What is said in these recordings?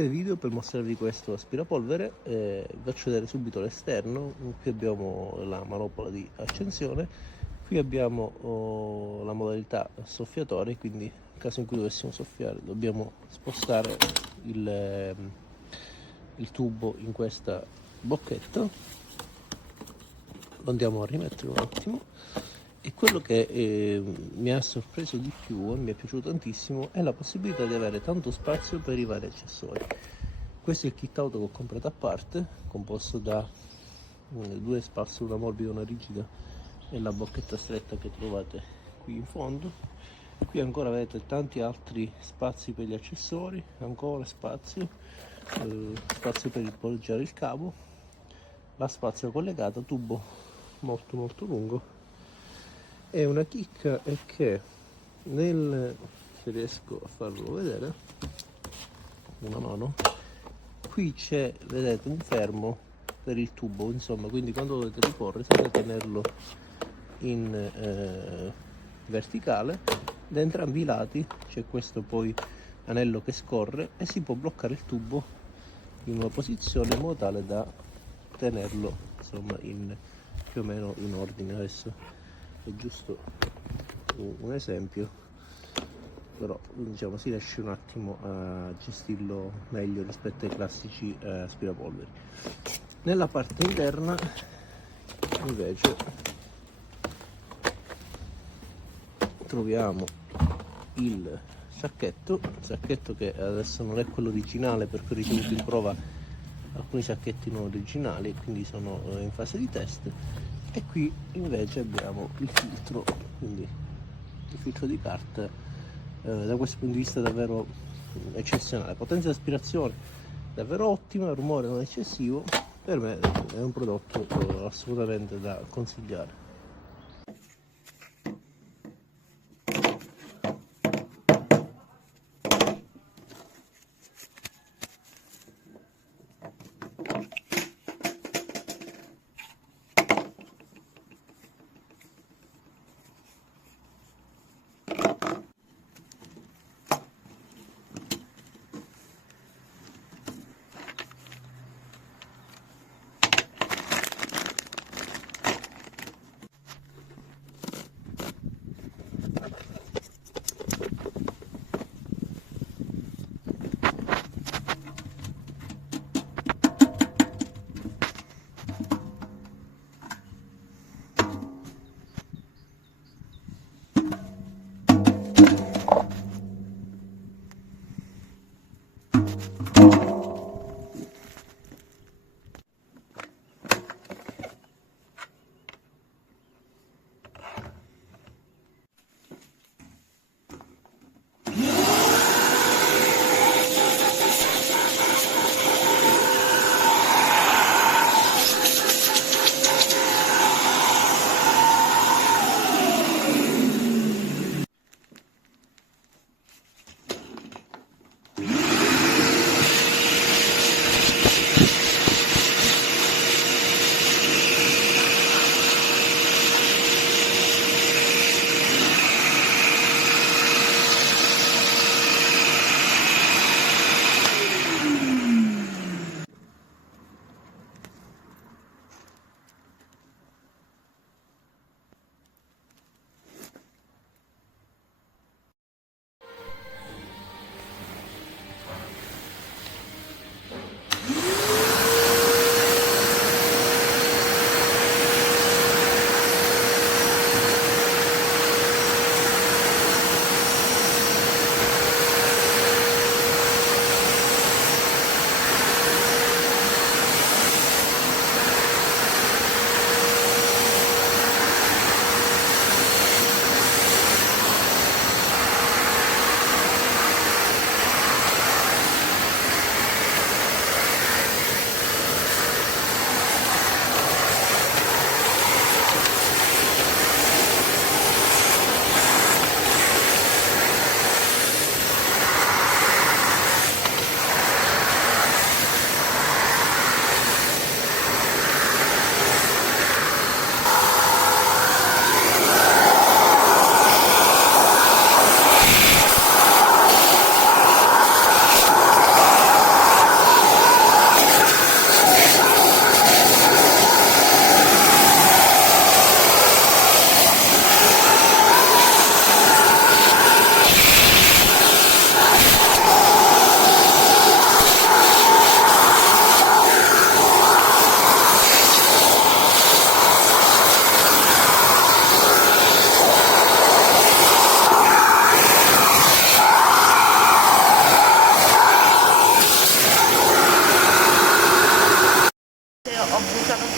breve video per mostrarvi questo aspirapolvere. Vi faccio vedere subito l'esterno. Qui abbiamo la manopola di accensione, qui abbiamo la modalità soffiatore, quindi nel caso in cui dovessimo soffiare dobbiamo spostare il tubo in questa bocchetta. Lo andiamo a rimettere un attimo. E quello che mi ha sorpreso di più e mi è piaciuto tantissimo è la possibilità di avere tanto spazio per i vari accessori. Questo è il kit auto che ho comprato a parte, composto da due spazzole, una morbida e una rigida, e la bocchetta stretta che trovate qui in fondo. Qui ancora vedete tanti altri spazi per gli accessori, ancora spazio per appoggiare il cavo, la spazzola collegata, tubo molto lungo. E una chicca è che se riesco a farlo vedere, una mano, qui c'è, vedete, un fermo per il tubo, insomma, quindi quando dovete riporre senza tenerlo in verticale, da entrambi i lati c'è questo poi anello che scorre e si può bloccare il tubo in una posizione in modo tale da tenerlo, insomma, più o meno in ordine. Adesso è giusto un esempio, però diciamo si riesce un attimo a gestirlo meglio rispetto ai classici aspirapolveri. Nella parte interna invece troviamo il sacchetto che adesso non è quello originale, perché ho ricevuto in prova alcuni sacchetti non originali, quindi sono in fase di test. E qui invece abbiamo il filtro, quindi il filtro di carta, da questo punto di vista davvero eccezionale, potenza di aspirazione davvero ottima, rumore non eccessivo. Per me è un prodotto assolutamente da consigliare.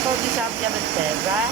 po' di sabbia per terra,